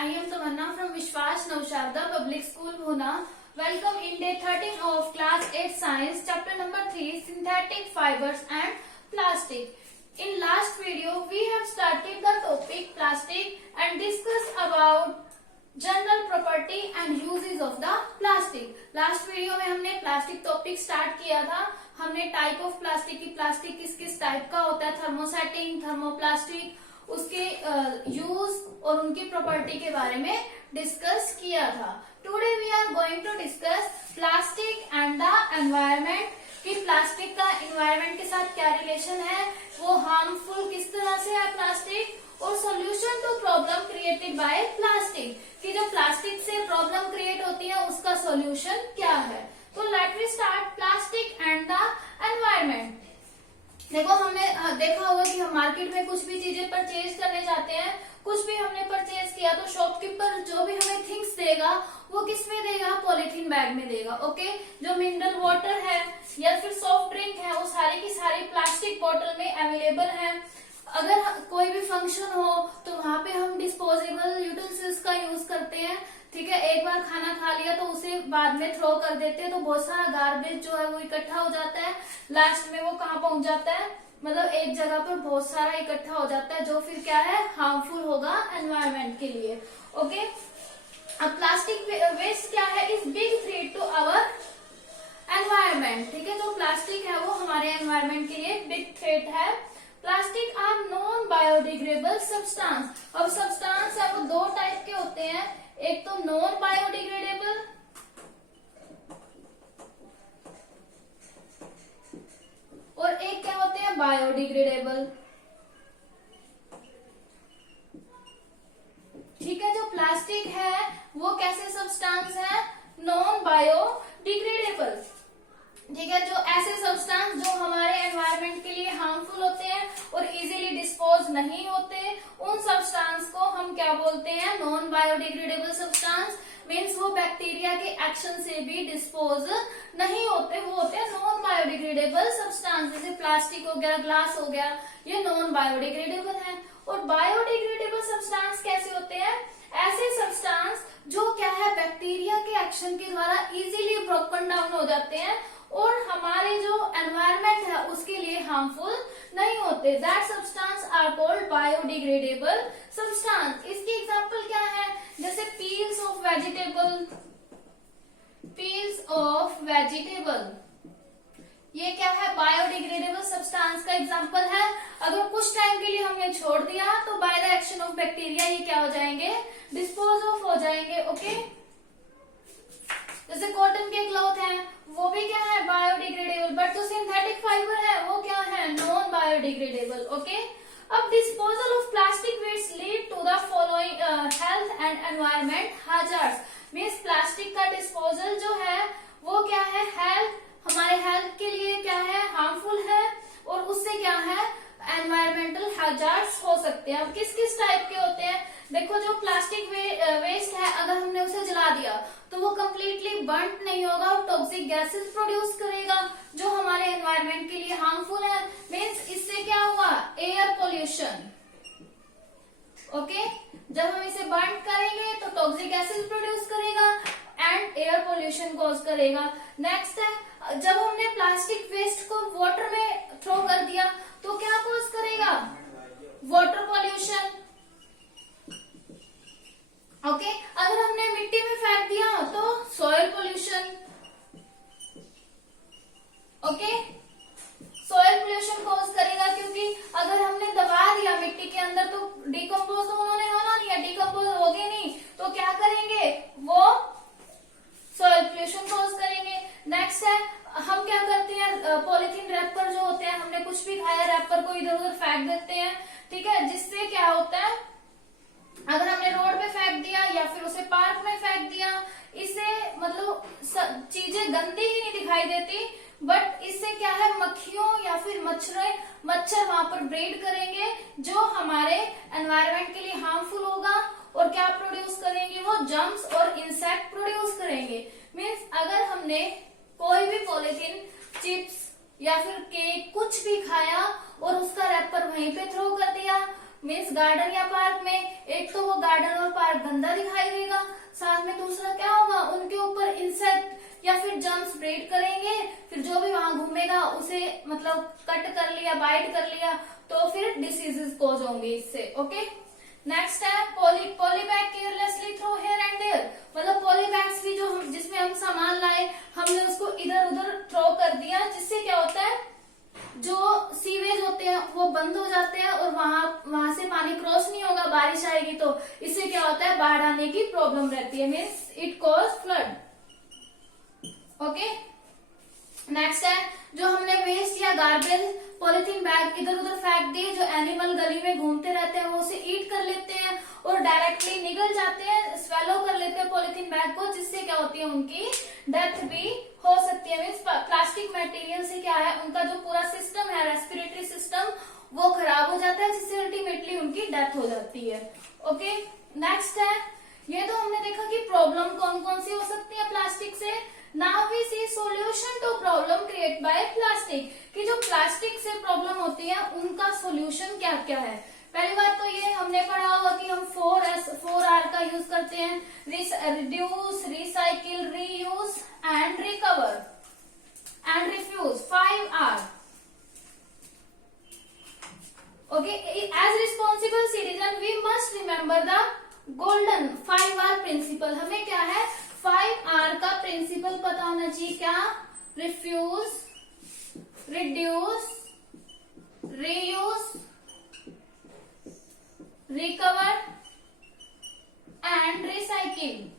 I am Tamanna from Vishwas Nausharda Public School, Pune. Welcome in day 13 of class 8 science, chapter number 3, synthetic fibers and plastic. In last video, we have started the topic plastic and discussed about general property and uses of the plastic. Last video में हमने plastic topic start किया था. हमने type of plastic की plastic किस किस type का होता है, थर्मोसेटिंग, थर्मोप्लास्टिक, उसके यूज और उनकी प्रॉपर्टी के बारे में डिस्कस किया था. Today we are going to discuss plastic and the environment, कि प्लास्टिक का एनवायरमेंट के साथ क्या रिलेशन है, वो हार्मफुल किस तरह से है प्लास्टिक, और solution to problem created by plastic, कि जो प्लास्टिक से प्रॉब्लम क्रिएट होती है उसका सोल्यूशन क्या है. तो let we start plastic and the environment. देखो, हमने देखा होगा कि हम मार्केट में कुछ भी चीजें परचेज करने जाते हैं, कुछ भी हमने परचेज किया तो शॉपकीपर जो भी हमें थिंग्स देगा वो किस में देगा, पॉलिथीन बैग में देगा. ओके, जो मिनरल वाटर है या फिर सॉफ्ट ड्रिंक है वो सारी की सारी प्लास्टिक बॉटल में अवेलेबल है. अगर कोई भी फंक्शन हो तो वहां पे हम डिस्पोजेबल यूटेंसिल्स का यूज करते हैं. ठीक है, एक बार खाना खा लिया तो उसे बाद में थ्रो कर देते हैं, तो बहुत सारा गार्बेज जो है वो इकट्ठा हो जाता है. लास्ट में वो कहाँ पहुंच जाता है, मतलब एक जगह पर बहुत सारा इकट्ठा हो जाता है, जो फिर क्या है, हार्मफुल होगा एनवायरमेंट के लिए. ओके, अब प्लास्टिक वेस्ट क्या है, is big threat to our environment. ठीक है, तो प्लास्टिक है वो हमारे एनवायरमेंट के लिए बिग थ्रेट है. Plastic are non biodegradable substance. अब सब्सटेंस है वो दो टाइप के होते हैं, एक तो नॉन बायोडिग्रेडेबल और एक क्या होते हैं, बायोडिग्रेडेबल. ठीक है, जो प्लास्टिक है वो कैसे सब्सटेंस है, नॉन बायोडिग्रेडेबल. ठीक है, जो ऐसे सब्सटेंस जो हमारे एनवायरनमेंट के लिए हार्मफुल होते हैं और इजीली डिस्पोज नहीं होते, उन सब्सटेंस को हम क्या बोलते हैं, नॉन बायोडिग्रेडेबल सब्सटेंस. मीन्स वो बैक्टीरिया के एक्शन से भी डिस्पोज नहीं होते, वो होते हैं नॉन बायोडिग्रेडेबल सब्सटेंस. जैसे प्लास्टिक हो गया, ग्लास हो गया, ये नॉन बायोडिग्रेडेबल है. और बायोडिग्रेडेबल सब्सटेंस कैसे होते हैं, ऐसे सब्सटेंस जो क्या है, बैक्टीरिया के एक्शन के द्वारा इजीली ब्रोकन डाउन हो जाते हैं और हमारे जो एनवायरनमेंट है उसके लिए हार्मफुल नहीं होते. That substance are called biodegradable substance. इसकी एग्जांपल क्या है, जैसे peels of vegetable, peels of vegetable, ये क्या है, बायोडिग्रेडेबल सब्सटेंस का एग्जांपल है. अगर कुछ टाइम के लिए हमने छोड़ दिया तो by the action of bacteria ये क्या हो जाएंगे, डिस्पोज ऑफ हो जाएंगे. ओके, जैसे कॉटन के क्लॉथ हैं वो भी क्या है, बायोडिग्रेडेबल, बट जो सिंथेटिक फाइबर है वो क्या है, नॉन बायोडिग्रेडेबल. ओके, अब disposal of plastic waste lead to the following health and environment hazards. Means plastic का डिस्पोजल जो है वो क्या है, हमारे हेल्थ के लिए क्या है, हार्मफुल है, और उससे क्या है, एनवायरमेंटल हैजर्ड्स हो सकते हैं. अब किस किस टाइप के होते हैं, देखो, जो प्लास्टिक वेस्ट है अगर हमने उसे जला दिया तो वो कम्प्लीटली बर्न नहीं होगा, टॉक्सिक गैसेस प्रोड्यूस करेगा जो हमारे एनवायरमेंट के लिए हार्मफुल है. मीन्स इससे क्या हुआ, एयर पोल्यूशन. ओके, जब हम इसे बर्न करेंगे तो टॉक्सिक गैसेस प्रोड्यूस करेगा एंड एयर पोल्यूशन कॉज करेगा. नेक्स्ट है, जब हमने प्लास्टिक वेस्ट को वाटर में थ्रो कर दिया तो क्या कॉज करेगा, वाटर पोल्यूशन. ओके, अगर हमने मिट्टी में फेंक दिया तो soil pollution. Okay, soil pollution cause करेगा, क्योंकि अगर हमने दबा दिया मिट्टी के अंदर तो डिकम्पोज तो उन्होंने होना नहीं है, डिकम्पोज होगे नहीं तो क्या करेंगे, वो सॉइल पोल्यूशन कॉज करेंगे. नेक्स्ट है, हम क्या करते हैं, पॉलिथीन रैपर जो होते हैं, हमने कुछ भी खाया रैपर को इधर उधर फेंक देते हैं. ठीक है, जिससे क्या होता है, अगर हमने रोड पे फेंक दिया या फिर उसे पार्क में फेंक दिया, इससे मतलब चीजें गंदी ही नहीं दिखाई देती, बट इससे क्या है, मक्खियों या फिर मच्छर वहां पर ब्रीड करेंगे जो हमारे एनवायरनमेंट के लिए हार्मफुल होगा, और क्या प्रोड्यूस करेंगे, वो जर्म्स और इंसेक्ट प्रोड्यूस करेंगे. मीन्स अगर हमने कोई भी पॉलिथीन, चिप्स या फिर केक कुछ भी खाया और उसका रैपर वहीं पे थ्रो कर दिया मीन्स गार्डन या पार्क में एक तो वो गार्डन और पार्क गंदा दिखाई देगा, साथ में दूसरा क्या होगा, उनके ऊपर इंसेक्ट या फिर जर्म्स ब्रीड करेंगे, फिर जो भी वहां घूमेगा उसे मतलब कट कर लिया, बाइट कर लिया, तो फिर डिसीजेस कोज होंगे इससे। ओके, नेक्स्ट है polybag carelessly throw here and there, मतलब पॉलीबैग्स भी जो हम जिसमें हम सामान लाए हमने उसको इधर उधर थ्रो कर दिया, जिससे क्या होता है जो सीवेज होते हैं वो बंद हो जाते हैं और वहां से पानी क्रॉस नहीं होगा, बारिश आएगी तो इससे क्या होता है बाढ़ आने की प्रॉब्लम रहती है, means it cause flood. Okay, next है जो हमने वेस्ट या गार्बेज पॉलिथीन बैग इधर उधर फेंक दिए, जो एनिमल गली में घूमते रहते हैं वो उसे ईट कर लेते हैं और डायरेक्टली निगल जाते हैं, स्वेलो कर लेते हैं पॉलिथीन बैग को, जिससे क्या होती है उनकी डेथ भी हो सकती है। मीन्स प्लास्टिक मटेरियल से क्या है उनका जो पूरा सिस्टम है रेस्पिरेटरी सिस्टम वो खराब हो जाता है, जिससे अल्टीमेटली उनकी डेथ हो जाती है। ओके, नेक्स्ट है ये तो हमने देखा कि प्रॉब्लम कौन कौन सी हो सकती है प्लास्टिक से। Now we see solution to problem create by plastic, कि जो प्लास्टिक से प्रॉब्लम होती है उनका सॉल्यूशन क्या क्या है। पहली बात तो ये हमने पढ़ा होगा कि हम 4R का यूज करते हैं, reduce, recycle, reuse and recover and refuse, 5R। Okay, as responsible citizen we must remember the golden 5R principle. हमें क्या है 5R का प्रिंसिपल पता होना चाहिए, क्या, refuse, reduce, reuse, recover and recycle.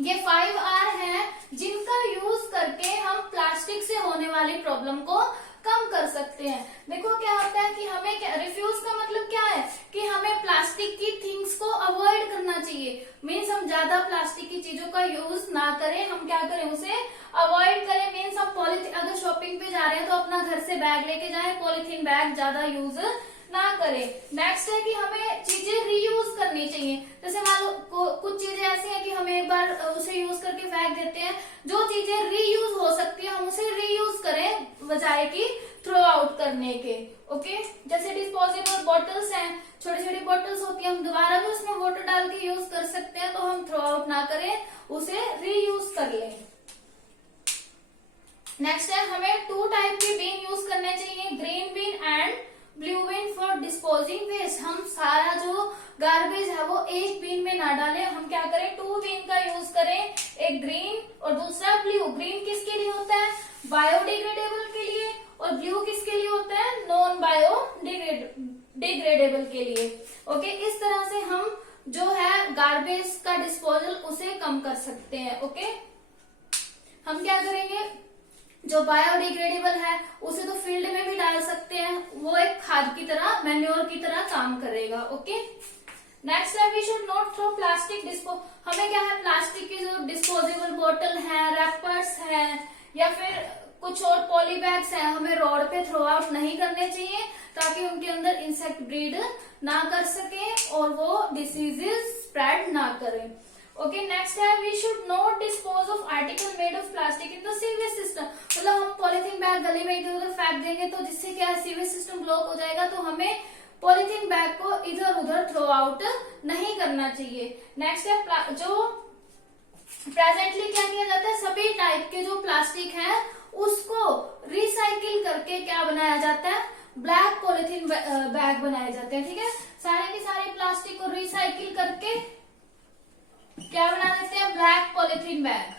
ये 5R है जिनका यूज करके हम प्लास्टिक से होने वाली प्रॉब्लम को कम कर सकते हैं। देखो क्या होता है कि हमें क्या, रिफ्यूज का मतलब क्या है कि हमें प्लास्टिक की थिंग्स को अवॉइड करना चाहिए, मीन्स हम ज्यादा प्लास्टिक की चीजों का यूज ना करें, हम क्या करें उसे अवॉइड करें। मीन्स हम पॉलिथीन, अगर शॉपिंग पे जा रहे हैं तो अपना घर से बैग लेके जाएं, पॉलिथीन बैग ज्यादा यूज ना करें। नेक्स्ट है कि हमें चीजें रीयूज करनी चाहिए, जैसे मान लो कुछ चीजें ऐसी हैं कि हम एक बार उसे यूज करके फेंक देते हैं, जो चीजें रीयूज हो सकती है हम उसे रीयूज करें बजाय कि थ्रो आउट करने के। ओके, जैसे डिस्पोजेबल बॉटल्स हैं, छोटी छोटी बॉटल्स होती है, हम दोबारा भी उसमें वाटर डाल के यूज कर सकते हैं, तो हम थ्रो आउट ना करें, उसे रीयूज कर लें। नेक्स्ट है हमें 2 टाइप के बीन यूज करने चाहिए, green bin and blue bin for disposing waste. हम सारा जो गार्बेज है वो एक बीन में ना डालें, हम क्या करें 2 बीन का यूज करें, एक ग्रीन और दूसरा ब्लू। ग्रीन किसके लिए होता है, बायोडिग्रेडेबल के लिए, और ब्लू किसके लिए होता है, नॉन बायोडिग्रेडेबल के लिए। ओके, इस तरह से हम जो है गार्बेज का डिस्पोजल उसे कम कर सकते हैं। ओके, हम क्या करेंगे, जो बायोडिग्रेडेबल है उसे तो फील्ड में भी डाल सकते हैं, वो एक खाद की तरह, मैन्योर की तरह काम करेगा। ओके, नेक्स्ट है we should not throw plastic हमें क्या है प्लास्टिक की जो डिस्पोजेबल बोतल है, रैपर्स है या फिर कुछ और पॉलीबैग्स हैं, हमें रोड पे थ्रो आउट नहीं करने चाहिए, ताकि उनके अंदर इंसेक्ट ब्रीड ना कर सके और वो डिसीजेस स्प्रेड ना करें। ओके, नेक्स्ट है we should not dispose of article made of plastic in the sewage system. मतलब हम पॉलिथीन बैग गली में इधर उधर फेंक देंगे तो जिससे क्या सीवेज सिस्टम ब्लॉक हो जाएगा, तो हमें पॉलिथीन बैग को इधर उधर थ्रो आउट नहीं करना चाहिए। नेक्स्ट है जो प्रेजेंटली क्या किया जाता है, सभी टाइप के जो प्लास्टिक है उसको रिसाइकिल करके क्या बनाया जाता है, ब्लैक पॉलिथीन बैग बनाए जाते हैं। ठीक है, सारे के सारे प्लास्टिक को रिसाइकिल करके क्या बना देते हैं, ब्लैक पॉलिथीन बैग।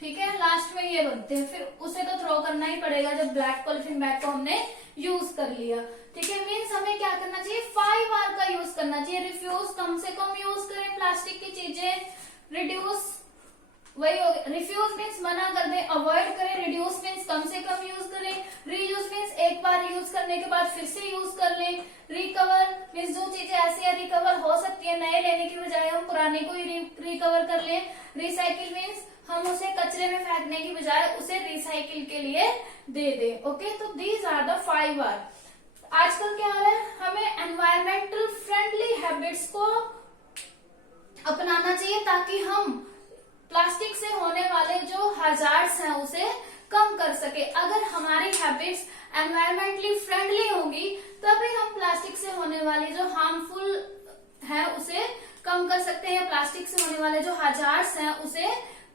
ठीक है, लास्ट में ये बनते हैं, फिर उसे तो थ्रो करना ही पड़ेगा जब ब्लैक पॉलिथीन बैग को हमने यूज कर लिया। ठीक है, मीन्स हमें क्या करना चाहिए 5R का यूज करना चाहिए, रिफ्यूज कम से कम यूज करें प्लास्टिक की चीजें, रिड्यूस वही हो गया, रिफ्यूज मीन्स मना कर दें, अवॉइड करें, रिड्यूस मीन्स कम से कम यूज करें, रीयूज मीन्स एक बार यूज करने के बाद फिर से यूज कर लें, रिकवर मीन्स जो चीजें ऐसी है रिकवर हो सकती है, नए लेने की बजाय हम पुराने को ही रिकवर कर लें, रिसाइकिल मीन्स हम उसे कचरे में फेंकने की बजाय उसे रिसाइकिल के लिए दे दें। ओके, तो दीज आर द 5R। आजकल क्या है, हमें एनवायरमेंटल फ्रेंडली हैबिट्स को अपनाना चाहिए ताकि हम प्लास्टिक से होने वाले जो हजार्ड्स हैं उसे कम कर सके। अगर हमारी हैबिट्स एनवायरमेंटली फ्रेंडली होंगी तभी हम प्लास्टिक से होने वाली जो हार्मफुल है उसे कम कर सकते हैं, प्लास्टिक से होने वाले जो हजार्ड्स हैं उसे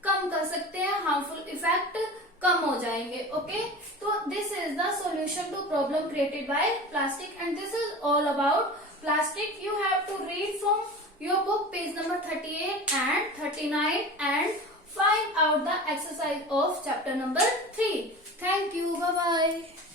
कम कर सकते हैं, हार्मफुल इफेक्ट कम हो जाएंगे। ओके, तो this is the solution to problem created by plastic and this is all about plastic. You have to read from your book page number 38 and 39 and find out the exercise of chapter number 3. Thank you. Bye bye.